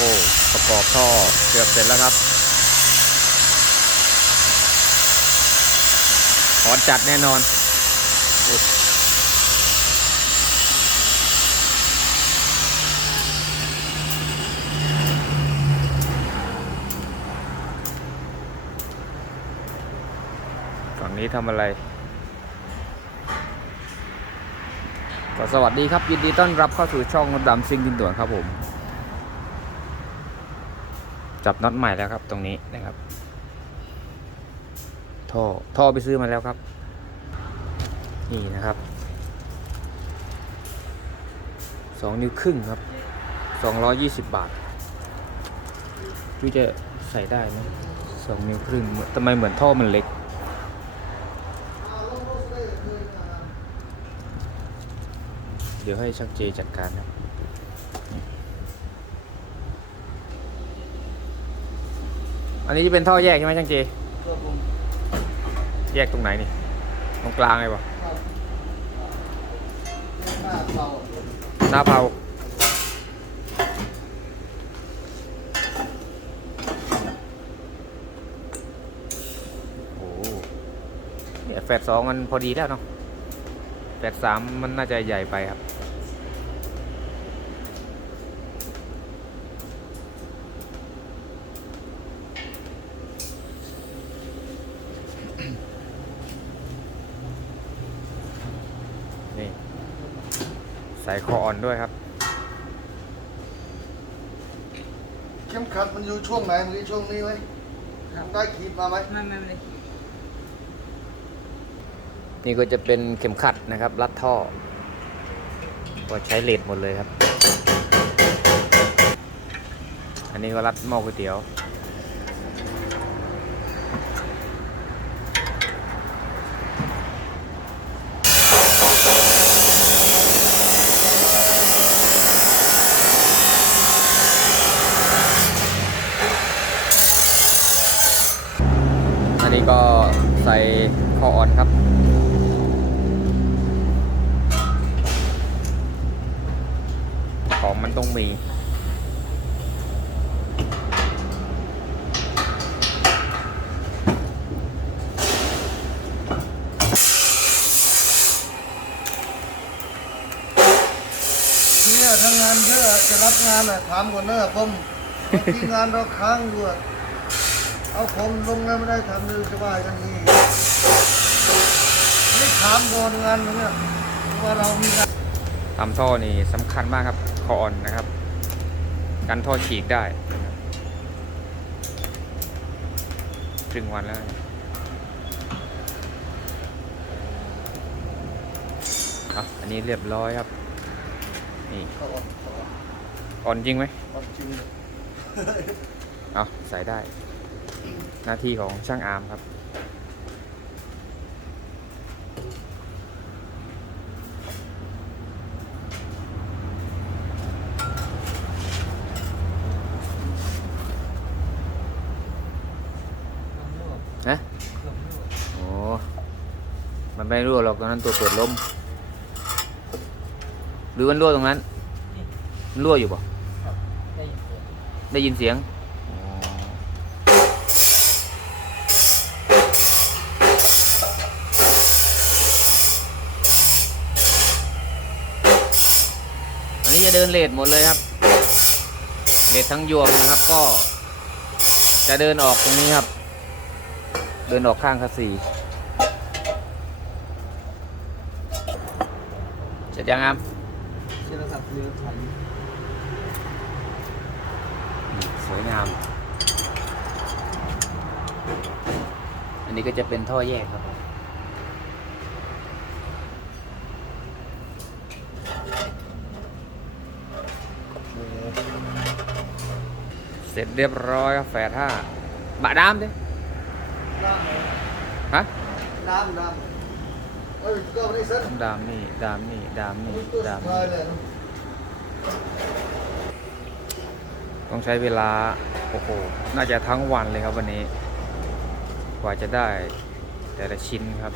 อ้ประกอบท่อเกือบเสร็จแล้วครับถอนจัดแน่นอนฝั่งนี้ทำอะไรก็สวัสดีครับ ยินดีต้อนรับเข้าสู่ช่องดำซิงดินด่วนครับผม จับน็อตใหม่แล้วครับ ตรงนี้นะครับท่อท่อไปซื้อมาแล้วครับ นี่นะครับสองนิ้วครึ่งครับสองร้อยี่สิบบาทพี่จะใส่ได้ไหมสองนิ้วครึ่งทำไมเหมือนท่อมันเล็ก เดี๋ยวให้ช่างเจจัดการครับ อันนี้จะเป็นท่อแยกใช่ไหมช่างเจครับผมแยกตรงไหนนี่ ตรงกลางเลยปะหน้าเตาหน้าเผาโอ้โหเนี่ยแฟดสองมันพอดีแล้วเนาะแฟดสามมันน่าจะใหญ่ไปครับ ส่คออ่อนด้วยครับ เข้มขัดมันอยู่ช่วงไหนมันอยู่ช่วงนี้ไหมได้ขีดมาไหมไม่ไม่ไม่นี่ก็จะเป็นเข็มขัดนะครับรัดท่อ ก็ใช้เลดหมดเลยครับ อันนี้ก็รัดหม้อก๋วยเตี๋ยว ก็ใส่คออ่อนครับ ของมันต้องมีเนี่ยทำงานเยอะจะรับงานอะถามก่อนเนอะผมบางทีงานเราค้างอยู่ เอาผมลงแล้วไม่ได้ทำเลยจะว่ากันนี่ไม่ถามก่อนงานตรงเนี้ยว่าเรามีงานทำท่อนี่สำคัญมากครับคออ่อนนะครับ กันท่อฉีกได้นะครับครึ่งวันแล้วเนี่ยอะอันนี้เรียบร้อยครับ นี่เขาออกเขาออกอ่อนจริงไหมความจริงเลยเอาใส่ได้ หน้าที่ของช่างอาร์มครับนะโอ้มันไม่รั่วหรอกตรงนั้นตัวเปิดลม หรือมันรั่วตรงนั้นมันรั่วอยู่ป่ะได้ยินเสียงได้ยินเสียง นนี้จะเดินเลทหมดเลยครับเลททั้งยวงนะครับก็ จะเดินออกตรงนี้ครับ เดินออกข้างคัสซีเสร็จยังครับเชื่อครับเรือไทยสวยงาม อันนี้ก็จะเป็นท่อแยกครับ เสร็จเรียบร้อยครับแฝดห้าบะดามดิน้ำไหนฮะน้ำน้ำเอ้ยก็ไม่ได้เส้นดามนี่ดามนี่ดามนี่ตัวดาสุมดท้ายนี่เลยต้องใช้เวลา โอ้โห น่าจะทั้งวันเลยครับวันนี้ กว่าจะได้แต่ละชิ้นครับ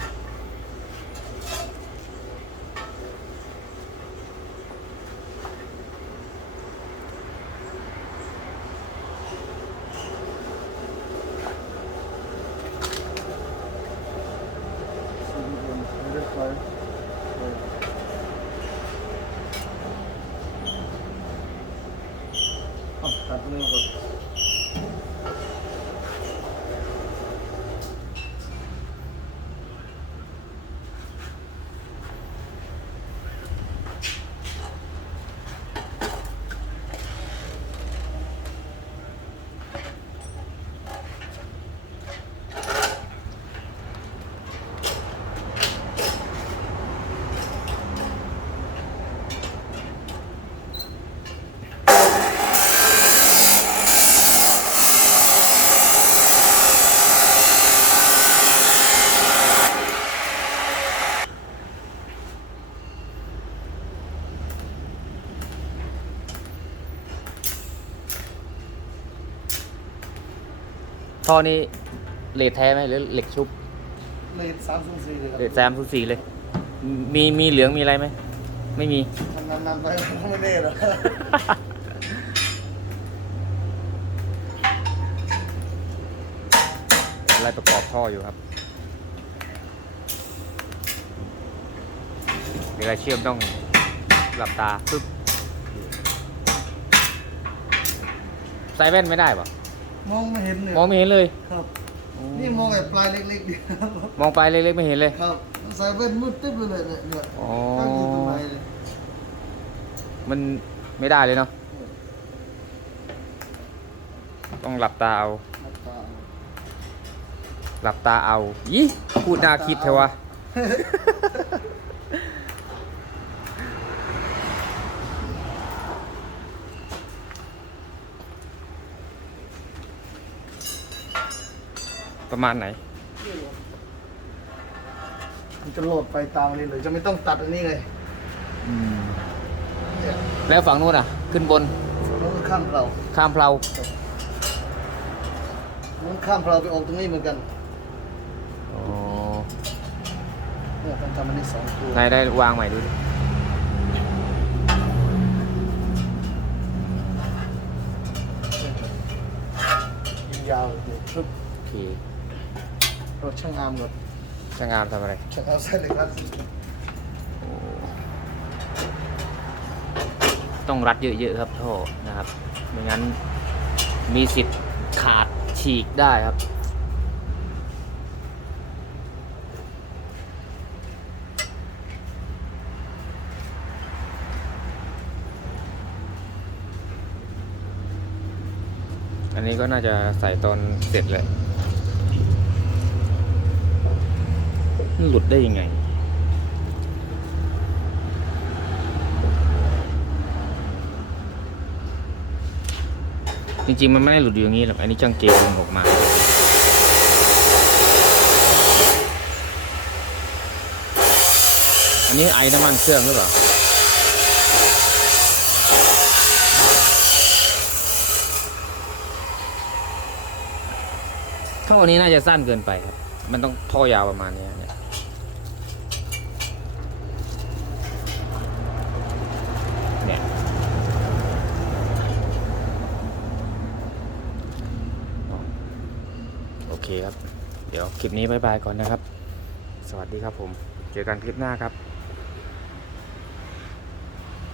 ท่ อนี้เลทแท้ไหมหรือเหล็กชุบเลยสามศูนย์สี่เลยครับเลทแซมทุกสีเลย มีมีเหลืองมีอะไรไหมไม่มีมันนานๆไปไม่ได้หรอกอะไรประกอบท่ออยู่ครับเวลาเชื่อมต้องหลับตาปึ๊บใส่แว่นไม่ได้ปะ มองไม่เห็นเลยมองไม่เห็นเลย ครับ นี่มองแบบปลายเล็กๆเดียวมองไปเล็กๆไม่เห็นเลย ครับใส่เว้นมืดตึ๊บเลยเนี่ยเนี่ยอ๋อตั้งอยู่ตรงไหนเลยมันไม่ได้เลยเนาะ ต้องหลับตาเอาหน้าตาหลับตาเอายี่พูดน่าคิดเทวะ ประมาณไหนมันจะโหลดไปตามนี้เลยจะไม่ต้องตัดอันนี้เลยเนี่ยแล้วฝั่งนู้นอะ ขึ้นบนแล้วก็ข้ามเราข้ามเพลามันข้ามเราไปออกตรงนี้เหมือนกันอ๋อเนี่ยต้องทำอันนี้สองตัวไหนได้วางใหม่ดูดิยิงยาวเลยปึ๊บโอเค รถช่างอาร์มก่อนช่างงามทำอะไร ช่างอาร์มใส่เหล็กรัดต้องรัดเยอะๆครับท่อนะครับ ไม่งั้นมีสิทธิ์ขาดฉีกได้ครับ อันนี้ก็น่าจะใส่ตอนเสร็จเลย มันหลุดได้ยังไง จริงๆ มันไม่ได้หลุดอยู่อย่างนี้หรอก อันนี้ช่างเกลงออกมาอันนี้ไอ้น้ำมันเครื่องหรือเปล่าท่อนี้น่าจะสั้นเกินไปครับ มันต้องท่อยาวประมาณนี้เนี่ย โอเค ครับ เดี๋ยวคลิปนี้บายบายก่อนนะครับ สวัสดีครับผม เจอกันคลิปหน้าครับ